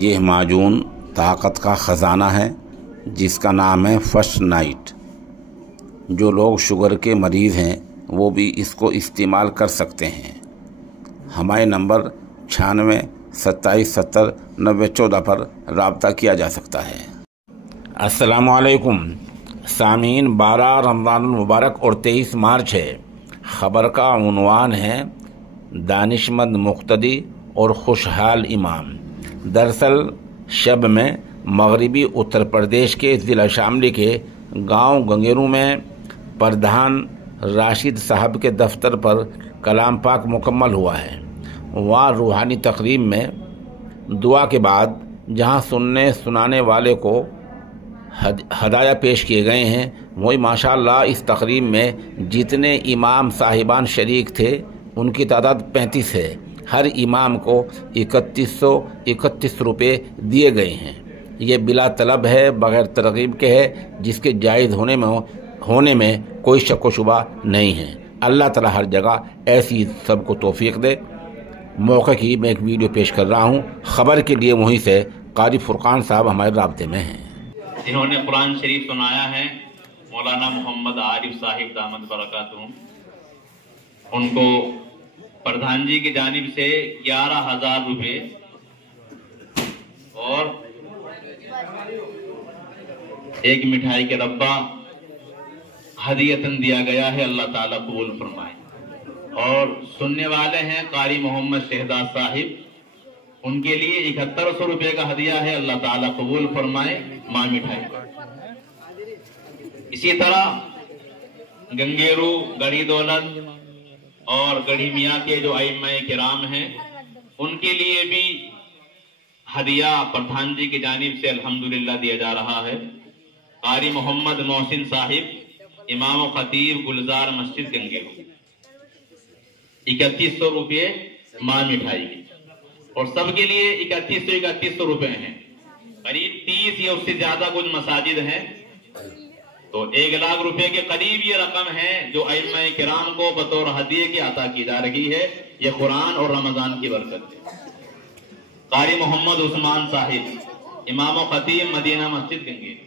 ये माजून ताकत का ख़जाना है जिसका नाम है फर्स्ट नाइट। जो लोग शुगर के मरीज़ हैं वो भी इसको इस्तेमाल कर सकते हैं। हमारे नंबर 96 27 70 90 14 पर रब्ता किया जा सकता है। अस्सलामुअलैकुम सामीन, 12 रमज़ान मुबारक और 23 मार्च है। ख़बर का उन्वान है दानिशमंद मुक़्तदी और खुशहाल इमाम। दरअसल शब में मगरबी उत्तर प्रदेश के ज़िला शामली के गांव गंगेरू में प्रधान राशिद साहब के दफ्तर पर कलाम पाक मुकम्मल हुआ है। वहाँ रूहानी तकरीब में दुआ के बाद जहाँ सुनने सुनाने वाले को हदाया पेश किए गए हैं, वही माशाअल्लाह इस तकरीब में जितने इमाम साहिबान शरीक थे उनकी तादाद 35 है। हर इमाम को 3131 रुपये दिए गए हैं। ये बिला तलब है, बग़ैर तरगीब के है, जिसके जायज़ होने में कोई शक व शुबा नहीं है। अल्लाह ताला हर जगह ऐसी सबको तौफीक दे। मौके की मैं एक वीडियो पेश कर रहा हूँ। ख़बर के लिए वहीं से कारी फुरकान साहब हमारे राब्ते में हैं। इन्होंने कुरान शरीफ सुनाया है मौलाना मोहम्मद आरिफ साहिब दामद बरकातुहू। उनको प्रधान जी की जानिब से 11,000 रुपये और एक मिठाई के डब्बा हदियतन दिया गया है। अल्लाह ताला कबूल फरमाए। और सुनने वाले हैं कारी मोहम्मद शहदाद साहिब, उनके लिए 7100 रुपये का हदिया है। अल्लाह ताला कबूल फरमाए मां मिठाई। इसी तरह गंगेरू, गढ़ी दौलत और गढ़ी मियाँ के जो आइम्माए किराम हैं, उनके लिए भी हदिया प्रधान जी की जानिब से अल्हम्दुलिल्लाह दिया जा रहा है। कारी मोहम्मद मोहसिन साहिब, इमाम व खतीब गुलजार मस्जिद गंगेरू, 3100 रुपये मां मिठाई की। और सबके लिए 3100 रुपये हैं। करीब 30 या उससे ज्यादा कुछ मसाजिद हैं, तो 1 लाख रुपए के करीब ये रकम है जो आइम्माए किराम को बतौर हदिये की अता की जा रही है। ये कुरान और रमजान की बरकत है। कारी मोहम्मद उस्मान साहिब, इमाम व खतीब मदीना मस्जिद गंगेरू,